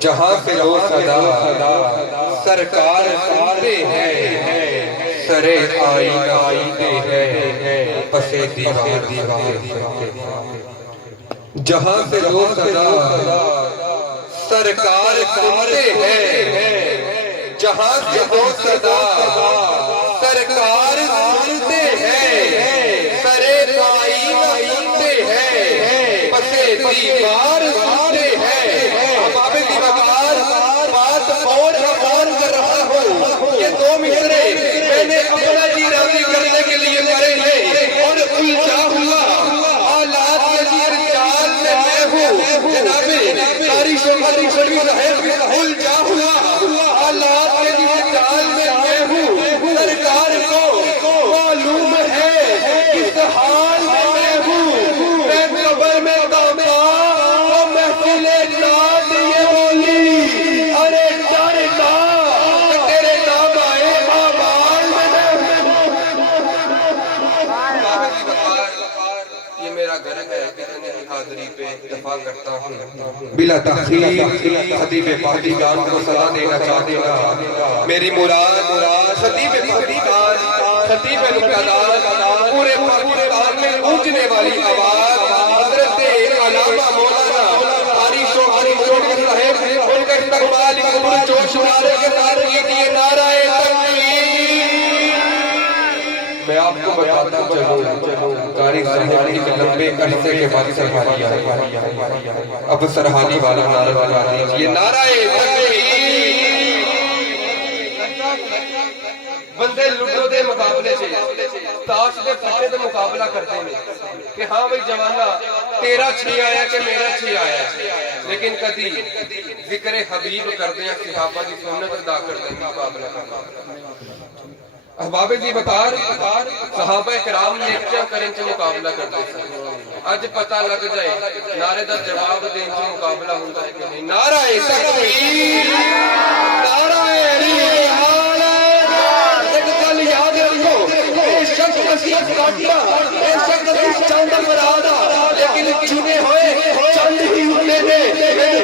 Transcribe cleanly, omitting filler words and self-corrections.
جہاں سے لو صدا سرکار سنتے ہیں سرے آئیتے ہیں پسے دیوار جہاں سے لو صدا سرکار سنتے ہیں جہاں سے لو صدا سرکار سنتے ہیں سرے آئیتے ہیں پسے دیوار سنتے ہیں اب دیوار بات اور کر رہا ہوں یہ دو مصرے میں نے اپنا جی راضی کرنے کے لیے کرے ہیں اور الجھا ہوا حالات کے چال میں ہوں جناب قاری شریف صاحب الجھا ہوا حالات کے چال میں ہوں سرکار کو معلوم ہے کس حال میں ہوں میں قبر میں داما وہ محفل جات یہ بولی ارے ڈرتا تیرے نام آئے آبان یہ میرا گھر ہے کتنے حاضری پہ دفاع کرتا ہوں بلا تاخیر خطیب پاکستان کو صدا دینا چاہتے ہیں میری مراد خطیب پاکستان خطیب نقطہ پورے پاکستان میں گونجنے والی آواز حضرت علامہ مولانا قاری شریف صاحب ان کا استقبال پورے جوش و نعرے کے ساتھ کیجیے نعرہ تکبیر میں آپ کو بتاتا چلوں قاری صاحب ایک لمبے عرصے کے بعد سرحانی آئی اب سرحانی والا نعرہ لگا دیجیے نعرہ تکبیر بندے لڈو دے مقابلے سے تاش دے پھٹے دے مقابلہ کرتے ہیں کہ ہاں بھئی جوانا تیرا چھ آیا کہ میرا چھ آیا لیکن کدی ذکر حبیب کردے ہیں صحابہ دی سنت ادا کردے ہیں مقابلہ کرنا احباب جی بطار صحابہ اکرام نیکیاں کریں سے مقابلہ کرتے ہیں اج پتہ لگ جائے نعرے دا جواب دیں سے مقابلہ ہوتا ہے کہ نہیں نعرہ تکبیر نعرہ رسالت ایک گل یاد رکھو بے شک مسیح کاٹا بے شک مسیح چاند مرادا لیکن چنے ہوئے چند ہی ہوتے تھے میرے